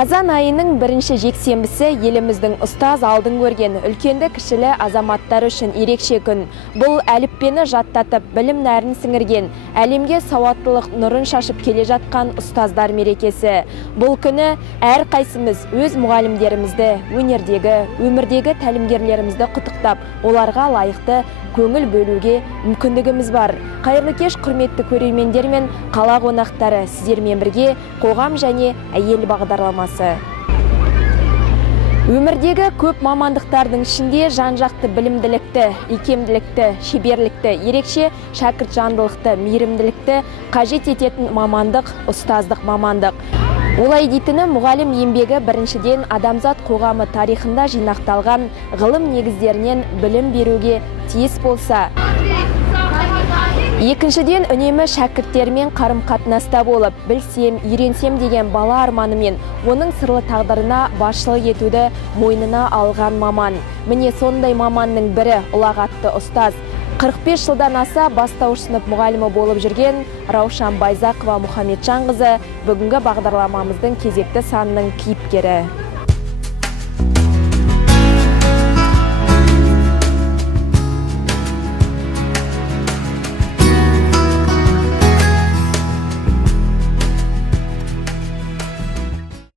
Қазан айының бірінші жексенбісі еліміздің ұстаз алдын көрген үлкенді кішілі азаматтар үшін ерекше күн. Бұл әліппені жаттатып, білім нәрін сіңірген, әлемге сауаттылық нұрын шашып келе жатқан ұстаздар мерекесі. Бұл күні әр қайсымыз өз мұғалімдерімізді, өнердегі, өмірдегі тәлімгерлерімізді құттықтап, оларға лайықты көңіл бөлуге мүмкіндігіміз бар. Қайырлы кеш, құрметті көрермендер мен қала қонақтары, сіздермен бірге қоғам және әйел бағдарламасы. Өмірдегі көп мамандықтардың ішінде жан-жақты білімділікті, икемділікті, шеберлікті, ерекше шәкіртжандылықты, мейірімділікті қажет ететін мамандық ұстаздық мамандық. Олай дейтіні мұғалім еңбегі біріншіден адамзат қоғамы тарихында жинақталған ғылым негіздерінен білім беруге тиіс болса, екіншіден үнемі шәкірттермен қарым-қатынаста болып, білсем, үйренсем деген бала арманымен оның сырлы тағдырына басшылық етуді мойнына алған маман. Міне сондай маманның бірі ұлағатты ұстаз. 45 жылдан аса бастауыш сынып мұғалімі болып жүрген Раушан Байзақова Мұхамеджанқызы бүгінгі бағдарламамыздың кезекті санының кейіпкері.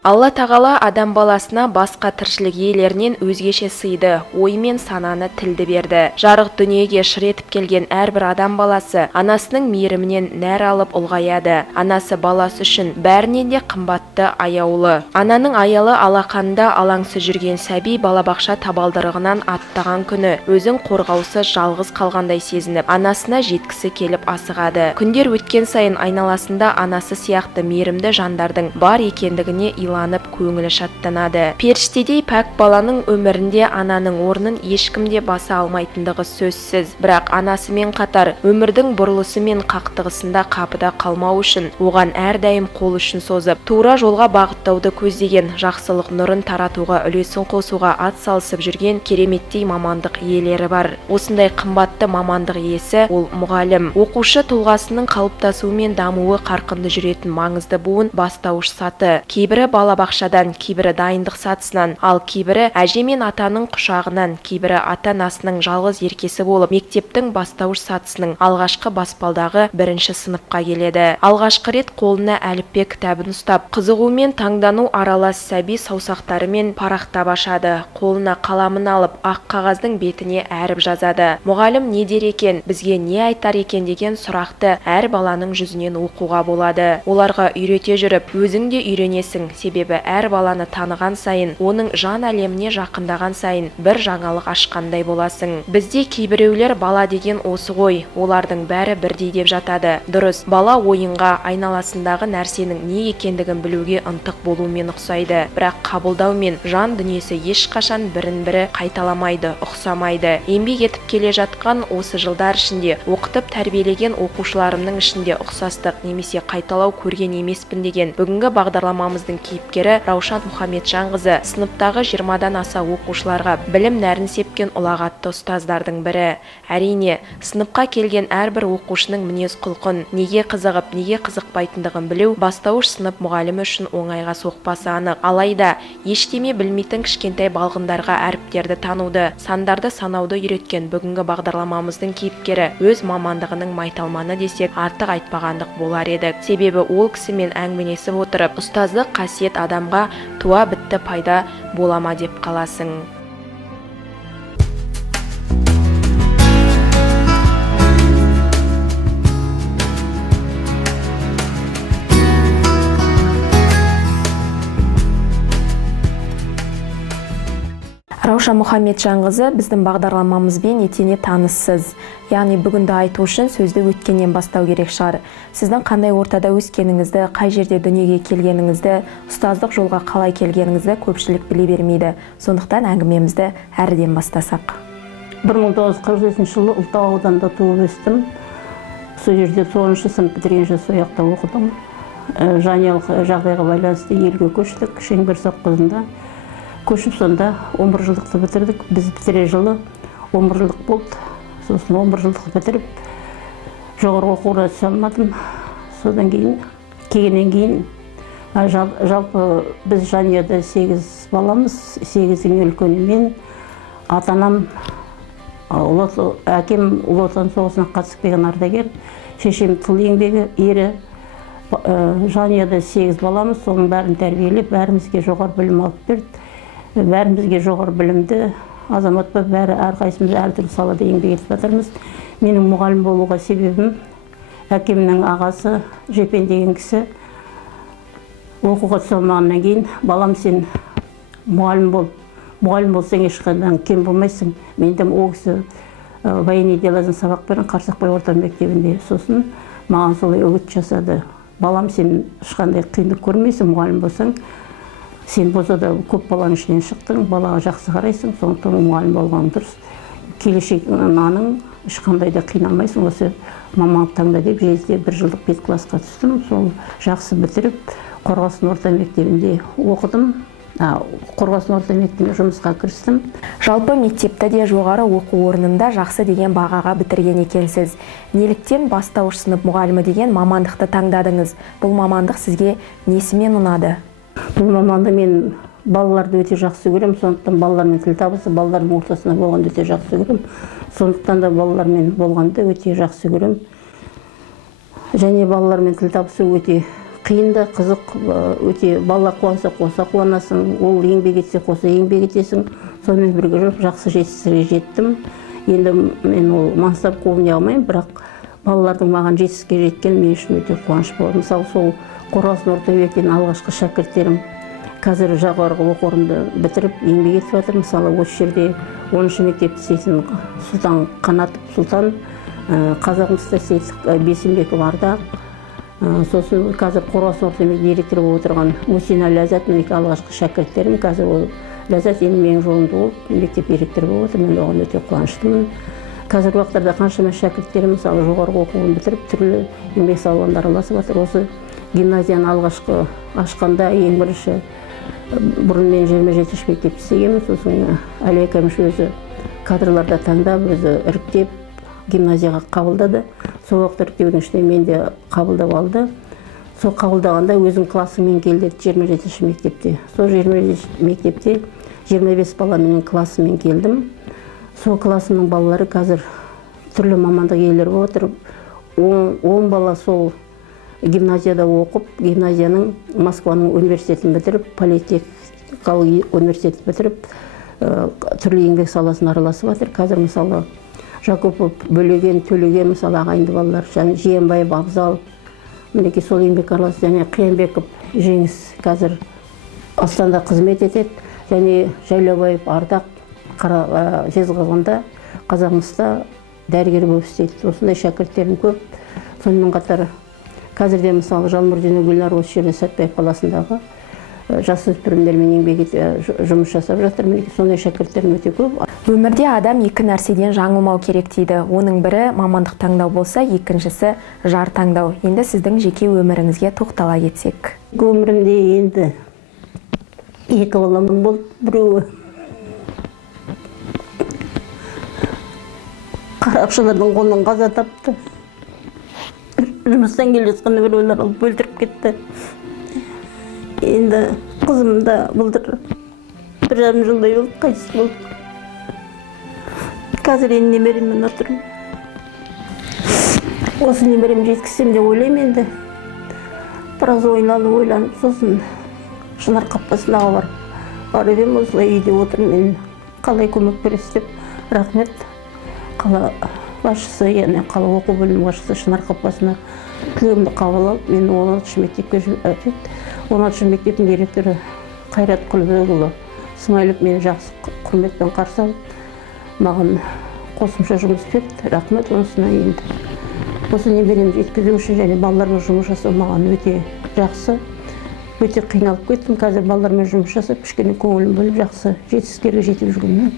Алла тағала адам баласына басқа тіршілік иелерінен өзгеше сыйды, ой мен сананы тілді берді. Жарық дүниеге шыр етіп келген әрбір адам баласы анасының мейірімінен нәр алып ұлғаяды. Анасы баласы үшін бәрінен де қымбатты аяулы. Ананың аялы алақанында алаңсыз жүрген сәби балабақша табалдырығынан аттаған күні өзін қорғаусыз жалғыз қалғандай сезініп, анасына жеткісі келіп асығады. Күндер өткен сайын айналасында анасы сияқты мейірімді жандардың бар екендігіне иланып көңілі шаттанады. Періштедей пәк баланың өмірінде ананың орнын ешкімде баса алмайтындығы сөзсіз. Бірақ анасымен қатар өмірдің бұрылысы мен қақтығысында қапыда қалмау үшін, оған әрдайым қол ұшын созып, тура жолға бағыттауды көздеген, жақсылық нұрын таратуға үлесін қосуға ат салысып жүрген кереметтей мамандық иелері бар. Осындай қымбатты мамандық иесі ол мұғалім. Оқушы тұлғасының қалыптасуы мен дамуы қарқынды жүретін маңызды буын бастауыш саты. Кейбірі балабақшадан, кейбірі дайындық сатысынан, ал кейбірі әже мен атаның құшағынан, кейбірі ата-анасының жалғыз еркесі болып, мектептің бастауыш сатысының алғашқы баспалдағы бірінші сыныпқа келеді. Алғашқы рет қолына әліппе кітабын ұстап, қызығумен таңдану аралас сәби саусақтарымен парақтап ашады. Қолына қаламын алып, ақ қағаздың бетіне әріп жазады. Мұғалім не дер екен, бізге не айтар екен деген сұрақты әр баланың жүзінен оқуға болады. Оларға үйрете жүріп, өзің де үйренесің. Себебі әр баланы таныған сайын, оның жан әлеміне жақындаған сайын бір жаңалық ашқандай боласың. Бізде кейбіреулер бала деген осы ғой, олардың бәрі бірдей деп жатады. Дұрыс, бала ойынға, айналасындағы нәрсенің не екендігін білуге ынтық болумен ұқсайды. Бірақ қабылдау мен жан дүниесі ешқашан бірін-бірі қайталамайды, ұқсамайды. Еңбек етіп келе жатқан осы жылдар ішінде оқытып тәрбиелеген оқушыларымның ішінде ұқсастық немесе қайталау көрген емеспін деген бүгінгі бағдарламамыздың кейіпкері Раушан Мұхамеджанқызы сыныптағы 20-дан аса оқушыларға білім нәрін сепкен ұлағатты ұстаздардың бірі. Әрине, сыныпқа келген әрбір оқушының мінез құлқын, неге қызығып, неге қызықпайтындығын білу бастауыш сынып мұғалімі үшін оңайға соқпасы анық. Алайда, ештеме білмейтін кішкентай балғындарға әріптерді тануды, сандарды санауды үйреткен бүгінгі бағдарламамыздың кейіпкері өз мамандығының майталманы десек артық айтпағандық болар едік. Себебі ол кісімен әңгімелесіп отырып, ұстаздық қасиет адамға туа бітті пайда болама деп қаласың. Раушан Мұхамеджанқызы біздің бағдарламамызбен етене таныссыз. Яғни бүгінді айту үшін сөзді өткеннен бастау керек шығар. Сіздің қандай ортада өскеніңізді, қай жерде дүниеге келгеніңізді, ұстаздық жолға қалай келгеніңізді көпшілік біле бермейді. Сондықтан әңгімемізді әріден бастасақ. 1947 жылы Ұлытау ауданында туып өстім. Сол жерде 9-шы сынып бітірген сол жақта оқыдым. Жанұялық жағдайға байланысты елге көштік, Шеңбер совхозында. Көшіп сонда 11 жылдықты бітірдік. Біз бітірер жылы 11 жылдық болды. Сосын 11 жылдық бітіріп, жоғарғы оқуға түсе алмадым. Содан кейін, келгеннен кейін Жалпы біз жанұяда 8 баламыз, 8-ің үлкені мен, ата-анам, әкем Ұлы Отан соғысына қатысып келген ардагер, шешем тыл еңбегі ері. Жанұяда 8 баламыз, соның бәрін тәрбиелеп, бәрімізге жоғары білім алып берді. Бәрімізге жоғары білімді азамат ба, бәрі әрқайсымыз әртүрлі салада еңбек етіп жатырмыз. Менің мұғалім болуға себебім, әкемнің ағасы Жепен деген кісі оқуға түсе алмағаннан кейін, балам, сен мұғалім болсаң ешқайдан кем болмайсың. Мен де ол кісі военный делодан сабақ берген Қарсақбай орта мектебінде. Сосын маған солай үгіт жасады. Балам, сен ешқандай қиындық көрмейсің, мұғалім болсаң. Сен болса да көп баланың ішінен шықтың, балаға жақсы қарайсың, сондықтан мұғалім болған дұрыс. Келешегің аның, ешқандай да қиналмайсың, осы мамандық таңда деп жезде 1 жылдық педклассқа түстім. Сол жақсы бітіріп, Қорғасын орта мектебінде оқыдым. Қорғасын орта мектебінде жұмысқа кірістім. Жалпы мектепті де жоғары оқу орнында жақсы деген бағаға бітірген екенсіз. Неліктен бастауыш сынып мұғалімі деген мамандықты таңдадыңыз? Бұл мамандық сізге несімен ұнады? Бұл маманды мен балаларды өте жақсы көрем, сондықтан балалармен тіл табысы, балалардың ортасында болғанды өте жақсы көрем. Сондықтан да балалармен болғанды өте жақсы көрем. Және балалармен тіл табысы өте қиын да, қызық, өте бала қуанса қоса қуанасың, ол еңбек етсе қоса еңбек етесің. Сонымен бірге жүріп жақсы жетістікке жеттім. Енді мен ол мансап қолына алмаймын, бірақ балалардың маған жетістікке жеткен мен үшін өте қуаныш болды. Мысалы, сол Қорғасын орта мектебінің алғашқы шәкірттерім қазір жоғары оқу орнында бітіріп еңбек етіп жатыр. Мысалы, осы жерде 10-шы мектепті істейтін Сұлтан Қанатов Сұлтан, Қазағымызда істейтін Бесенбеков Ардақ, сосын қазір Қорғасын орта мектебінің директоры болып отырған Мусина Ләззат, менің алғашқы шәкірттерім. Қазір ол Ләззат енді менің жолымда болып мектеп директоры болып отыр. Мен оған өте қуаныштымын. Қазіргі уақыттарда қаншама шәкірттерім мысалы жоғары оқуын бітіріп түрлі еңбек салаларында араласып жатыр. Осы гимназияны алғашқы ашқанда ең бірінші бұрын мен 27 мектепте істегенмін. Сосын Әлия Кәміш өзі кадрларда таңдап, өзі іріктеп гимназияға қабылдады. Сол уақыт іріктеудің ішінде мен де қабылдап алды. Сол қабылдағанда өзің классымен келді 27 мектепте. Сол 27 мектепте 25 баламен классымен келдім. Сол классымның балалары қазір түрлі мамандық иелері болып отыр. 10 бала сол гимназияда оқып, гимназияның Москваның университетін бітіріп, политехникалық университетін бітіріп, түрлі еңбек саласына араласып жатыр. Қазір мысалы Жакупов, Бөлеген, Төлеген мысалы ағайынды балалар, және Жиенбаев, Абзал, мінеки сол еңбек араласып, және Қиянбеков Жеңіс қазір Астанада қызмет етеді, және Жайлаубаев Ардақ Жезқазғанда, Қазағымызда дәрігер болып істейді. Осындай шәкірттерім көп. Сонымен қатар қазірде мысалы Жалмұрзина Гүлнар осы жерде Сәтбаев қаласындағы жасөспірімдермен еңбек жұмыс жасап жатыр. Сондай шәкірттерім өте көп. Өмірде адам 2 нәрседен жаңылмау керек дейді. Оның бірі мамандық таңдау болса, екіншісі жар таңдау. Енді сіздің жеке өміріңізге тоқтала кетсек. Өмірімде енді 2 балам болды. Біреуі қарақшылардың қолынан қаза тапты. Жұмыстан келе жатқанда біреулер алып өлтіріп кетті. Енді қызым да былтыр 1,5 жылдай болды, қайтыс болды. Қазір енді немереммен отырмын. Осы немерем жеткізсем деп ойлаймын енді. Біраз ойланып, сосын Шынар қапқасынаға барып едім, осылай үйде отырмын, мен қалай көмек бересіз деп. Рахмет. Қала басшысы, яғни қала оқу бөлімі басшысы Шынар қапқасына тілегімді қабыл алып, мен 16 мектепке жүріп, 16 мектептің директоры Қайрат Құлбекұлы Смайлов мені жақсы құрметпен қарсы алып, маған қосымша жұмыс берді. Рахмет онысына. Енді осы немеремді жеткізу үшін және балалармен жұмыс жасау маған өте жақсы. Өте қиналып кеттім. Қазір балалармен жұмыс жасап, кішкене көңілім бөліп жақсы жетістіктерге жетіп жүрмін.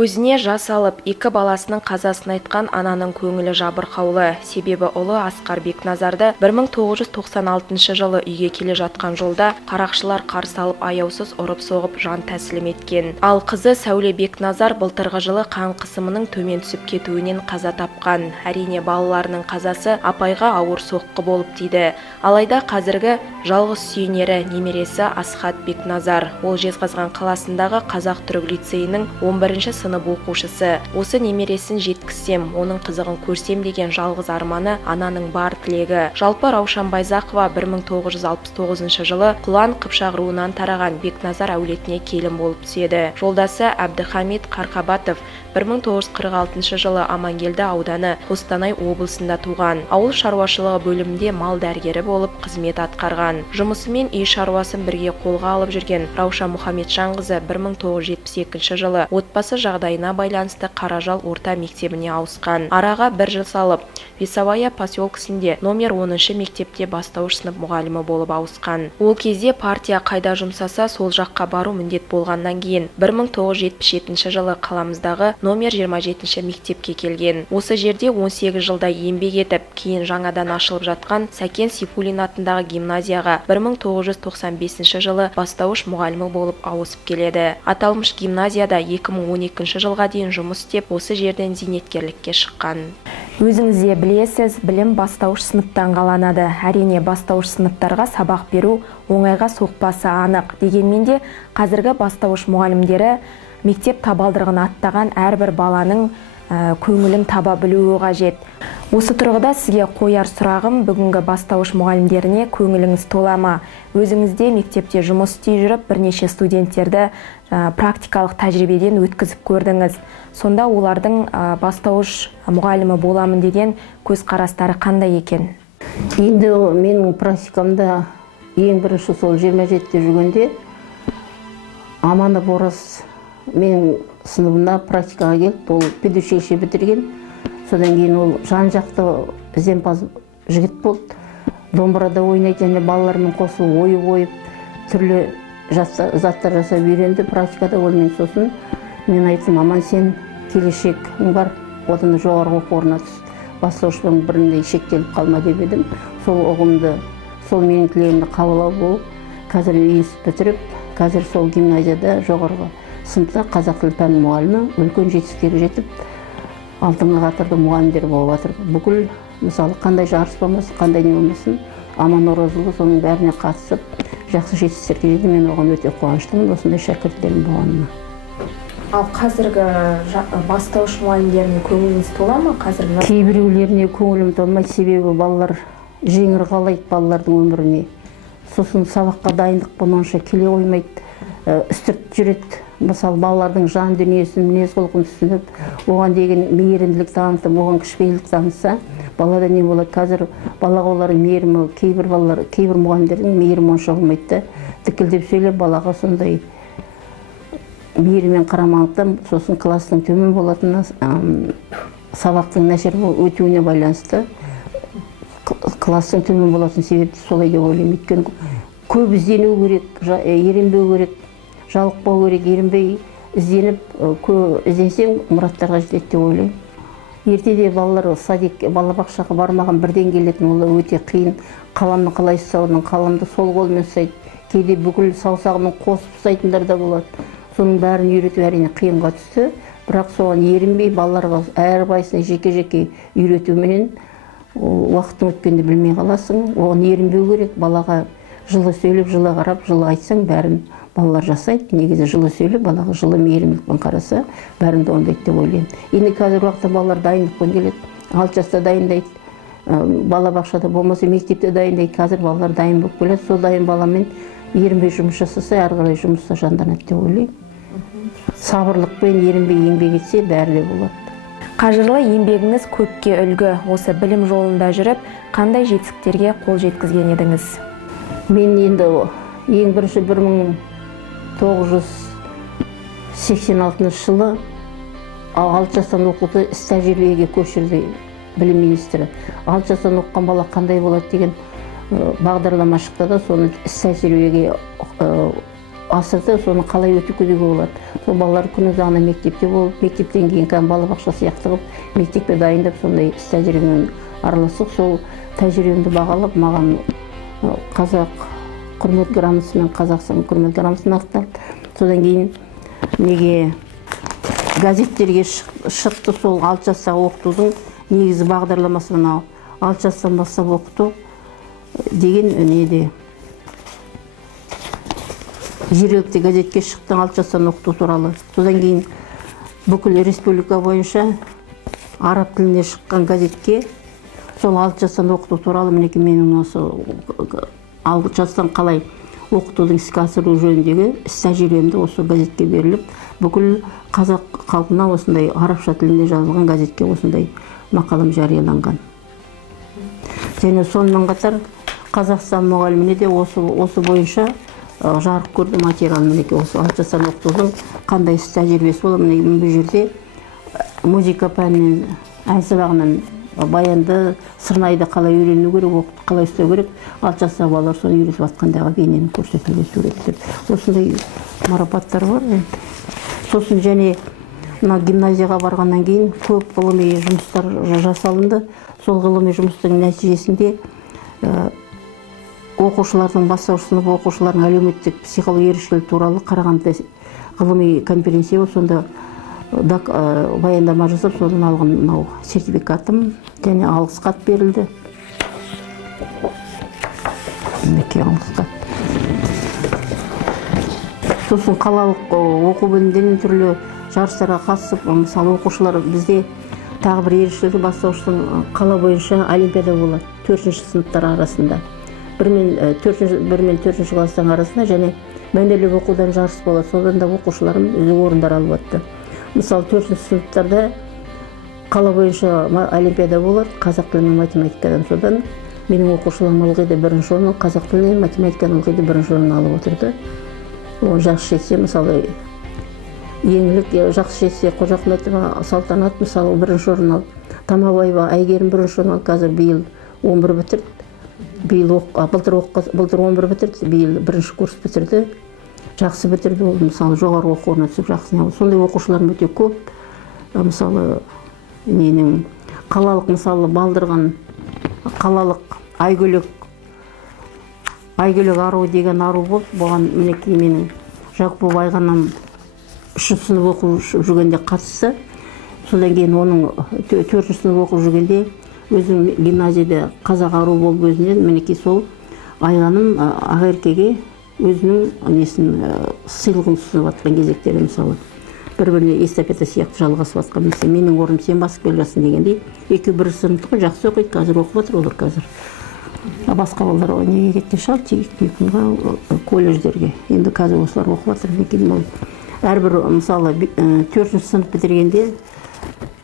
Көзіне жас алып, екі баласының қазасын айтқан ананың көңілі жабырқаулы. Себебі ұлы Асқар Бекназарды 1996 жылы үйге келе жатқан жолда қарақшылар қарсы алып аяусыз ұрып-соғып жан тәсілім еткен. Ал қызы Сәуле Бекназар былтырғы жылы қан қысымының төмен түсіп кетуінен қаза тапқан. Әрине балаларының қазасы апайға ауыр соққы болып тиді. Алайда қазіргі жалғыз сүйенері немересі Асхат Бекназар. Ол Жезқазған қаласындағы Қазақ-түрік лицейінің 11-ші сынып оқушысы. Осы немересін жеткізсем, оның қызығын көрсем деген жалғыз арманы ананың бар тілегі. Жалпы Раушан Байзақова 1969 жылы Құлан Қыпшақ руынан тараған Бекназар әулетіне келін болып түседі. Жолдасы Әбдіхамит Қарқабатов 1946 жылы Амангелді ауданы Қостанай облысында туған. Ауыл шаруашылығы бөлімінде мал дәрігері болып қызмет атқарған. Жұмысымен үй шаруасын бірге қолға алып жүрген Раушан Мұхамеджанқызы 1972 жылы отбасы жағдайына байланысты Қаражал орта мектебіне ауысқан. Араға 1 жыл салып, Весовая поселкесінде номер 10-ші мектепте бастауыш сынып мұғалімі болып ауысқан. Ол кезде партия қайда жұмсаса, сол жаққа бару міндет болғаннан кейін 1977 жылы қаламыздағы номер 27-ші мектепке келген. Осы жерде 18 жылда еңбек етіп, кейін жаңадан ашылып жатқан Сәкен Сейфуллин атындағы гимназияға 1995 жылы бастауыш мұғалімі болып ауысып келеді. Аталмыш гимназияда 2012 жылға дейін жұмыс істеп, осы жерден зейнеткерлікке шыққан. Өзіңіз де білесіз, білім бастауыш сыныптан қаланады. Әрине бастауыш сыныптарға сабақ беру оңайға соқпасы анық. Дегенмен де қазіргі бастауыш мұғалімдері мектеп табалдырығын аттаған әрбір баланың көңілін таба білуі қажет. Осы тұрғыда сізге қояр сұрағым, бүгінгі бастауыш мұғалімдеріне көңіліңіз тола ма? Өзіңізде мектепте жұмыс істей жүріп, бірнеше студенттерді практикалық тәжірибеден өткізіп көрдіңіз. Сонда олардың бастауыш мұғалімі боламын деген көзқарастары қандай екен? Енді менің практикамда ең бірінші сол 27-те жүргенде Аманов Ораз менің сыныбына практикаға келді. Ол педучилище бітірген. Содан кейін ол жан-жақты ізденімпаз жігіт болды. Домбырада ойнайды, және балалармен қосылып ойып, түрлі заттар жасап үйренді практикада. Олмен сосын мен айттым, Аман, сен келешегің бар, одан жоғарғы оқу орнына түс. Бастауышпен бірінде шектеліп қалма деп едім. Сол ұғымды, сол менің тілегімді қабылдап болып, қазір институт бітіріп, қазір сол гимназияда жоғарғы сыныпта қазақ тілі пәні мұғалімі, үлкен жетістікке жетіп, алтынғы қатарда мұғалімдер болып жатыр. Бүкіл, мысалы, қандай жарыс болмасын, қандай не болмасын, Аман Оразұлы соның бәріне қатысып, жақсы жетістікке жетті. Мен оған өте қуаныштымын, осындай шәкірттерім болғаныма. Ал қазіргі бастауыш мұғалімдеріне көңіліңіз тола ма? Кейбіреулеріне көңілім толмайды, себебі балалар жеңір қалайды балалардың өміріне. Сосын сабаққа дайындық бұныңша келе қоймайды, үстірт жүреді. Мысалы, балалардың жан дүниесін, мінез құлқын түсініп, оған деген мейірімділік танытып, оған кішіпейілдік танытса, балада не болады? Қазір балаға олардың мейірімі, кейбір мұғалімдердің мейірімі онша болмайды. Дікілдеп сөйлеп, балаға сондай мейірімен қарамағандықтан, сосын кластың төмен болатыны, сабақтың нашар өтуіне байланысты, кластың төмен болатын себепті солай деп ойлаймын. Өйткені көп іздену керек, ерінбеу керек, жалықпау керек, ерінбей ізденіп, ізденсең мұраттарға жетеді деп ойлаймын. Ертеде балалар садик, балабақшаға бармаған бірден келетін, ол өте қиын. Қаламды қалай ұстаудың, қаламды сол қолмен ұстайды, кейде бүкіл саусағымен қосып ұстайтындар да болады. Соның бәрін үйрету әрине қиынға түсті, бірақ соған ерінбей балаларға әрқайсысына жеке-жеке үйретуменен уақыттың өткенде білмей қаласың. Оған ерінбеу керек, балаға жылы сөйлеп, жылы қарап, жылы айтсаң, бәрін балалар жасайды. Негізі жылы сөйлеп, балаға жылы мейірімдікпен қараса, бәрін де ондайды деп ойлаймын. Енді қазір уақытта балалар дайындықпен келеді, 6 жаста дайындайды, балабақшада болмаса мектепте дайындайды. Қазір балалар дайын болып келеді. Сол дайын баламен ерінбей жұмыс жасаса, ары қарай жұмыста жанданады деп ойлаймын. Сабырлықпен ерінбей еңбек етсе, бәрі де болады. Қажырлы еңбегіңіз көпке үлгі. Осы білім жолында жүріп, қандай жетістіктерге қол жеткізген едіңіз? Мен енді ең бірінші 1986 жылы 6 жастан оқуды тәжірибеге көшірді білім министрі. 6 жастан оқыған бала қандай болады деген бағдарлама шықты да, соны тәжірибеге асырды, соны қалай өтекізуге болады. Сол балалар күні заңына мектепте болып, мектептен кейін балабақша сияқты қылып, мектепке дайындап, сондай іс тәжірибемен араласып, сол тәжірибемді бағалап, маған қазақ құрмет грамотасы мен қазақстан құрмет грамотасын ақталды. Содан кейін неге газеттерге шықты, сол 6 жастағы оқытудың негізі бағдарламасы мынау. 6 жастан бастап оқыту деген неде жергілікті газетке шықты 6 жастан оқыту туралы. Содан кейін бүкіл республика бойынша араб тілінде шыққан газетке сол 6 жастан оқыту туралы мінеки менің осы 6 жастан қалай оқытудың іске асыру жөніндегі іс тәжірибемді осы газетке беріліп, бүкіл қазақ халқына осындай арабша тілінде жазылған газетке осындай мақалам жарияланған. Және сонымен қатар Қазақстан мұғаліміне де осы бойынша жарық көрді материал. Мінеки осы 6 жастан оқытудың қандай іс тәжірибесі болады. Міне бұл жерде музыка пәнінен, ән сабағынан баянды, сырнайды қалай үйрену керек, оқыту қалай істеу керек, 6 жастағы балалар соны үйретіп жатқандағы бейнені көрсетілген суреттер. Осындай марапаттар бар. Сосын және гимназияға барғаннан кейін көп ғылыми жұмыстар жасалынды. Сол ғылыми жұмыстың нәтижесінде оқушылардың, бастауыш сынып оқушылардың әлеуметтік психология ерекшелігі туралы Қарағандыда ғылыми конференция болды. Сонда баяндама жасап, содан алған мынау сертификатым және алғыс хат берілді. Мінеки алғыс хат. Сосын қалалық оқу бөлімдерінен түрлі жарыстарға қатысып, мысалы оқушылар бізде тағы бір ерекшелігі бастауыштың қала бойынша олимпиада болады 4-ші сыныптар арасында. 1 мен 4-ші класстың арасында және мәнерлеп оқудан жарыс болады. Содан да оқушыларым үздік орындар алып жатты. Мысалы 4-ші сыныптарда қала бойынша олимпиада болады қазақ тілі мен математикадан. Содан менің оқушыларым ылғи да 1-ші орын, қазақ тілі мен математикадан ылғи да 1-ші орын алып отырды. Жақсы жетсе, мысалы еңлік жақсы жетсе Қожахметова Салтанат мысалы 1-ші орын алып, Тамабаева Әйгерім 1-ші орын алып, қазір биыл 11 бітірді. Былтыр 11 бітірді, биыл 1-ші курс бітірді. Жақсы бітірді, ол мысалы жоғары оқу орнына түсіп жақсы не алды. Сондай оқушыларым өте көп. Мысалы менің қалалық мысалы балдырған қалалық Айгөлек ару деген ару болды. Бұған мінеки менің Жақып Байғанам 3-ші сынып оқып жүргенде қатысты. Содан кейін оның 4-ші сынып оқып жүргенде өзім гимназияда қазақ ару болып өзінен мінеки сол Айғаным Ақеркеге өзінің несін сыйлығын ұсынып жатқан кезектері мысалы. Бір-біріне эстафета сияқты жалғасып жатқан. Менің орным сен басып келе жатсың дегендей. Екеуі бір сыныпты жақсы оқиды, қазір оқып жатыр олар қазір. Басқа балалар неге кеткен шығар, техникумға, колледждерге. Енді қазір осылар оқып жатыр. Әрбір мысалы 4-ші сынып бітіргенде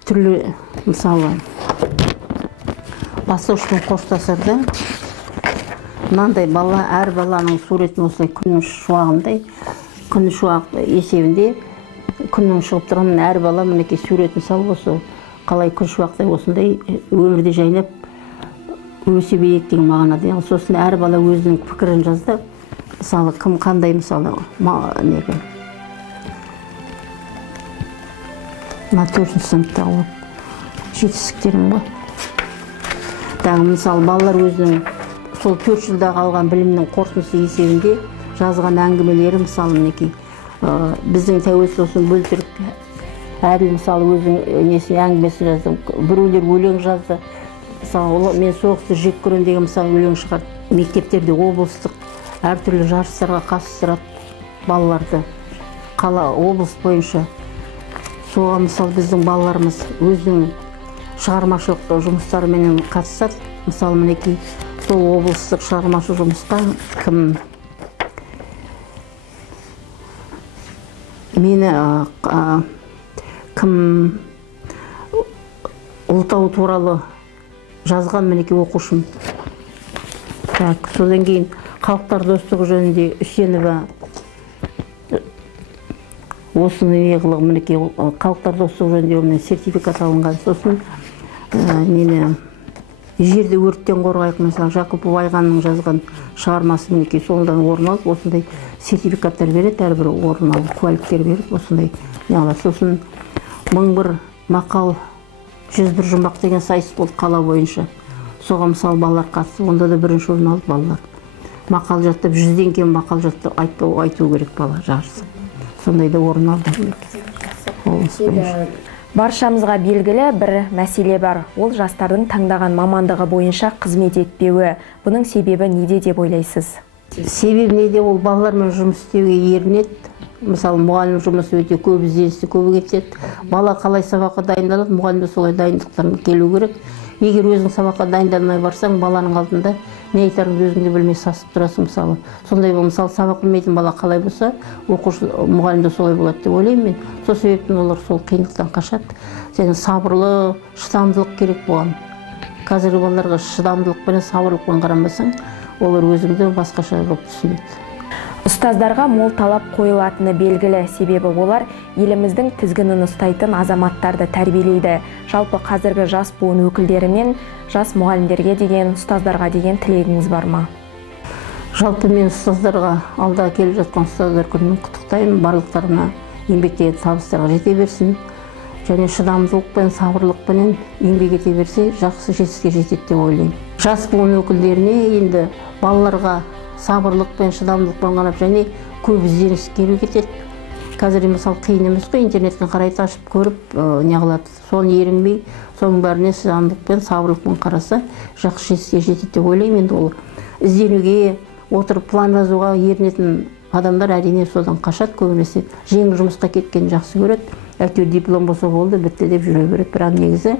түрлі мысалы бастауышпен қоштасарда мынандай бала, әр баланың суретін осылай күннің шуағындай, күннің шуақ есебінде күннің шығып тұрған әр бала мінеки суретін салып, осы қалай күн шуақтай осындай өмірде жайнап өсе береді деген мағынада. Сосын әр бала өзінің пікірін жазды. Мысалы кім қандай мысалы неге мына 4-ші сыныптағы жетістіктерім ғой. Мысалы балалар өзінің сол 4 жылдағы алған білімнің қорытындысы есебінде жазған әңгімелері мысалы мінеки біздің тәуелсіз болсын бөлтірік әділ мысалы өзінің несіне әңгімесін жазды. Біреулер өлең жазды. Мысалы мен соғысты жек көрем деген мысалы өлең шығарды. Мектептерде облыстық әртүрлі жарыстарға қатыстырады балаларды. Қала облыс бойынша. Соған мысалы біздің балаларымыз өзінің шығармашылық жұмыстарымен қатысады. Мысалы мінеки сол облыстық шығармашылық жұмысқа кім ұлытау туралы жазған мінеки оқушым. Содан кейін халықтар достығы жөнінде Үсенова осыны неғылығы мінеки халықтар достығы жөнінде сертификат алынған. Сосын жерді өрттен қорғайық, мысалы Жакупов Айғанның жазған шығармасы мінекей солдан орын алып, осындай сертификаттар береді, әрбір орын алып, куәліктер беріп, осындай не алады. Сосын 1001 мақал 101 жұмбақ деген сайыс болды қала бойынша. Соған мысалы балалар қатысып, онда да бірінші орын алды балалар. Мақал жаттап, 100-ден кейін мақал жаттап айту керек бала жарысы. Сондай да орын алды. Баршамызға белгілі бір мәселе бар. Ол жастардың таңдаған мамандығы бойынша қызмет етпеуі. Бұның себебі неде деп ойлайсыз? Себебі неде? Ол балалармен жұмыс істеуге ерінеді. Мысалы, мұғалім жұмысы өте көп ізденісі көбі кетеді. Бала қалай сабаққа дайындалады, мұғалім де солай дайындықтарына келу керек. Егер өзің сабаққа дайындалмай барсаң, баланың алдында не айтарыңды өзіңде білмей сасып тұрасың, мысалы. Сондай бол, мысалы, сабақ білмейтін бала қалай болса, оқушы мұғалім де солай болады деп ойлаймын мен. Сол себептен олар сол қиындықтан қашады. Және сабырлы, шыдамдылық керек болған. Қазіргі балаларға шыдамдылық пен сабырлықпен қарамасаң, олар өзіңді басқаша қылып түсінеді. Ұстаздарға мол талап қойылатыны белгілі, себебі олар еліміздің тізгінін ұстайтын азаматтарды тәрбиелейді. Жалпы қазіргі жас буын өкілдері мен жас мұғалімдерге деген, ұстаздарға деген тілегіңіз бар ма? Жалпы мен ұстаздарға, алда келіп жатқан ұстаздар күнін құттықтаймын. Барлықтарына еңбектегі табыстарға жете берсін. Және шыдамдылықпен, сабырлықпен еңбек ете берсе, жақсы жетістікке жетеді деп ойлаймын. Жас буын өкілдеріне енді балаларға сабырлықпен, шыдамдылықпен қарап, және көп ізденіс керек етеді. Қазір мысалы қиын емес қой, интернеттен қарайды, ашып көріп, не қылады. Соны ерінбей, соның бәріне шыдамдылықпен, сабырлықпен қараса, жақсы жетістікке жетеді деп ойлаймын. Енді ол ізденуге, отырып план жазуға ерінетін адамдар әрине содан қашады көбінесе. Жеңіл жұмысқа кеткенін жақсы көреді. Әйтеуір диплом болса болды, бітті деп жүре береді. Бірақ негізі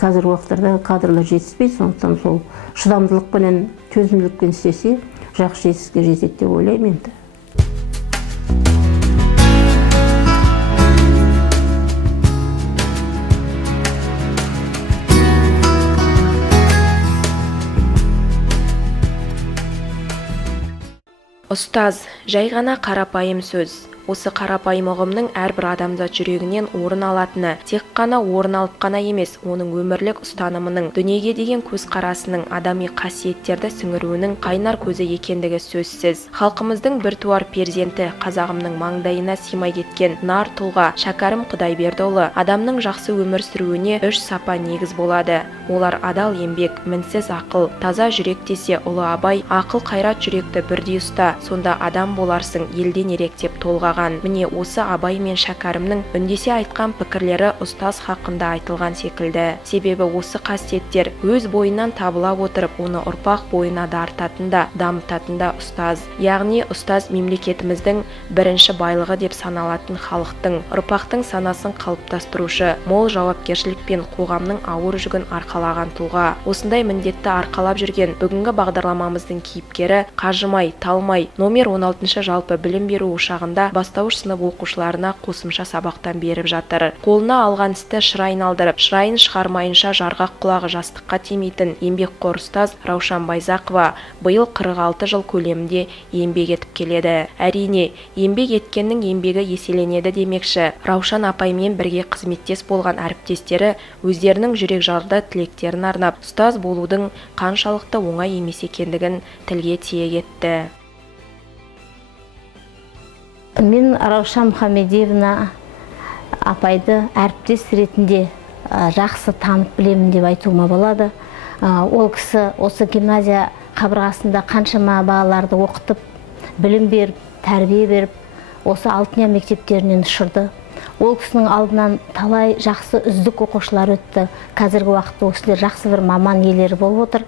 қазіргі уақыттарда кадрлар жетіспейді, сондықтан сол шыдамдылықпен, төзімділікпен істесе, жақсы жетістікке жетеді деп ойлаймын енді. Ұстаз, жай ғана қарапайым сөз. Осы қарапайым ұғымның әрбір адамзат жүрегінен орын алатыны, тек қана орын алып қана емес, оның өмірлік ұстанымының, дүниеге деген көзқарасының, адами қасиеттерді сіңіруінің қайнар көзі екендігі сөзсіз. Халқымыздың біртуар перзенті, қазағымның маңдайына сыймай кеткен нар тұлға Шәкәрім Құдайбердіұлы адамның жақсы өмір сүруіне 3 сапа негіз болады. Олар адал еңбек, мінсіз ақыл, таза жүрек десе ұлы Абай, ақыл қайрат жүректі бірдей ұста, сонда адам боларсың, елден ерек деп толғаған. Міне осы Абай мен Шәкәрімнің үндесе айтқан пікірлері ұстаз хақында айтылған секілді. Себебі осы қасиеттер өз бойынан табыла отырып, оны ұрпақ бойына дарытатында, дамытатында ұстаз. Яғни ұстаз мемлекетіміздің бірінші байлығы деп саналатын халықтың, ұрпақтың санасын қалыптастырушы, мол жауапкершілік пен қоғамның ауыр жүгін арқалаған тұлға. Осындай міндетті арқалап жүрген бүгінгі бағдарламамыздың кейіпкері қажымай, талмай, номер 16 жалпы білім беру ошағында бастауыш сынып оқушыларына қосымша сабақтан беріп жатыр. Қолына алған істі шырайын алдырып, шырайын шығармайынша жарғақ құлағы жастыққа тимейтін еңбекқор ұстаз Раушан Байзақова биыл 46 жыл көлемінде еңбек етіп келеді. Әрине, еңбек еткеннің еңбегі еселенеді демекші. Раушан апаймен бірге қызметтес болған әріптестері өздерінің жүрек жарды тілектерін арнап, ұстаз болудың қаншалықты оңай емес екендігін тілге тиек етті. Мен Раушан Мұхамедиевна апайды әріптес ретінде жақсы танып білемін деп айтуыма болады. Ол кісі осы гимназия қабырғасында қаншама балаларды оқытып, білім беріп, тәрбие беріп, осы Алтыныя мектептерінен ұшырды. Ол кісінің алдынан талай жақсы үздік оқушылар өтті. Қазіргі уақытта осылар жақсы бір маман иелері болып отыр.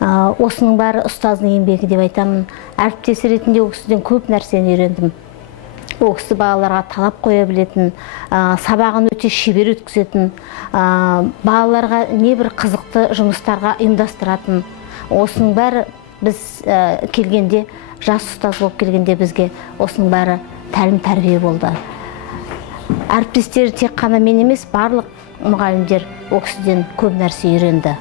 Осының бәрі ұстаздың еңбегі деп айтамын. Әріптес ретінде ол кісіден көп нәрсені үйрендім. Ол кісі балаларға талап қоя білетін, сабағын өте шебер өткізетін, балаларға небір қызықты жұмыстарға ұйымдастыратын. Осының бәрі біз келгенде, жас ұстаз болып келгенде бізге осының бәрі тәлім тәрбие болды. Әріптестері тек қана мен емес, барлық мұғалімдер ол кісіден көп нәрсе үйренді.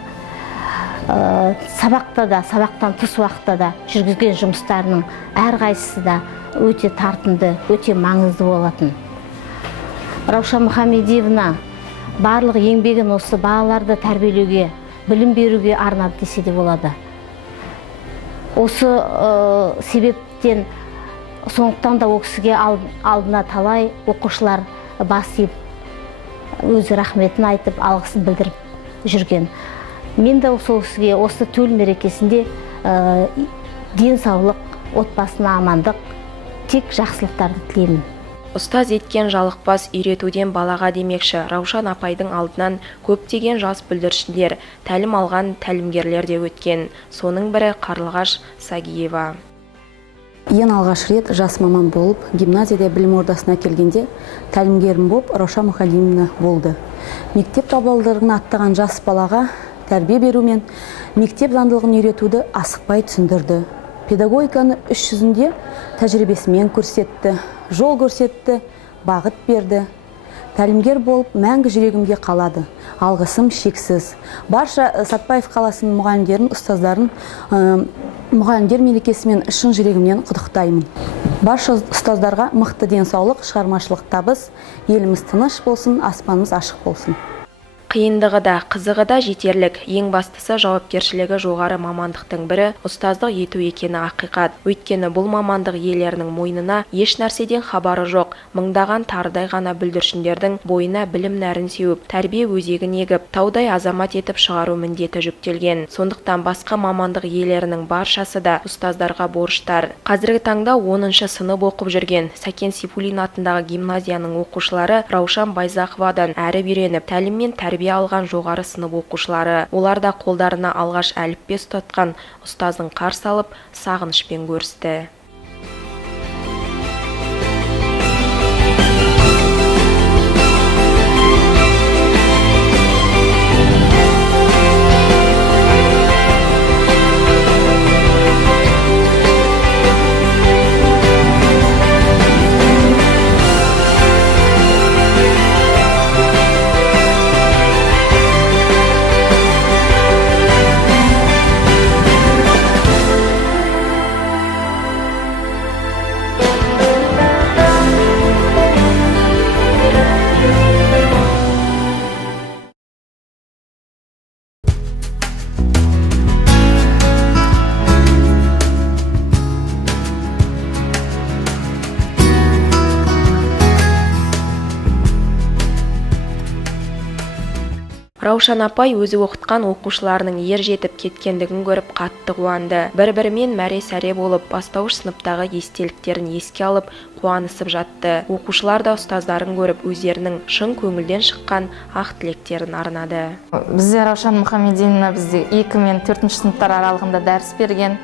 Сабақта да, сабақтан тыс уақытта да жүргізген жұмыстарының әрқайсысы да өте тартымды, өте маңызды болатын. Раушан Мұхамедиевна барлық еңбегін осы балаларды тәрбиелеуге, білім беруге арнады десе де болады. Осы себептен сондықтан да ол кісіге алдына талай оқушылар бас иіп, өзі рахметін айтып, алғысын білдіріп жүрген. Мен де сол кісіге осы төл мерекесінде денсаулық, отбасына амандық, тек жақсылықтарды тілеймін. Ұстаз еткен жалықпас үйретуден балаға демекші Раушан апайдың алдынан көптеген жас бүлдіршіндер, тәлім алған тәлімгерлер де өткен. Соның бірі Қарлығаш Сагиева. Ең алғаш рет жас маман болып, гимназияда білім ордасына келгенде тәлімгерім болып Раушан Мұхамедиевна болды. Мектеп табалдырығын аттаған жас балаға тәрбие беру мен мектеп заңдылығын үйретуді асықпай түсіндірді. Педагогиканы іс жүзінде тәжірибесімен көрсетті, жол көрсетті, бағыт берді. Тәлімгер болып мәңгі жүрегімге қалады. Алғысым шексіз. Барша Сатпаев қаласының мұғалімдерін, ұстаздарын мұғалімдер мерекесімен шын жүрегімнен құттықтаймын. Барша ұстаздарға мықты денсаулық, шығармашылық табыс, еліміз тыныш болсын, аспанымыз ашық болсын. Қиындығы да, қызығы да жетерлік. Ең бастысы жауапкершілігі жоғары мамандықтың бірі ұстаздық ету екені ақиқат. Өйткені бұл мамандық иелерінің мойнына еш нәрседен хабары жоқ. Мыңдаған тарыдай ғана бүлдіршіндердің бойына білім нәрін сеуіп, тәрбие өзегін егіп, таудай азамат етіп шығару міндеті жүктелген. Сондықтан басқа мамандық иелерінің баршасы да ұстаздарға борыштар. Қазіргі таңда 10-шы сынып оқып жүрген Сәкен Сейфуллин атындағы гимназияның оқушылары Раушан Байзақовадан әрі үйреніп, тәлім мен тәрбие алған жоғары сынып оқушылары. Олар да қолдарына алғаш әліппе ұстатқан ұстазын қарсы алып, сағынышпен көрісті. Раушан апай өзі оқытқан оқушыларының ер жетіп кеткендігін көріп қатты қуанды. Бір-бірімен мәре-сәре болып, бастауыш сыныптағы естеліктерін еске алып, қуанысып жатты. Оқушылар да ұстаздарын көріп, өздерінің шын көңілден шыққан ақ тілектерін арнады. Бізде Раушан Мұхамедиевна бізде 2 мен 4 сыныптар аралығында дәріс берген.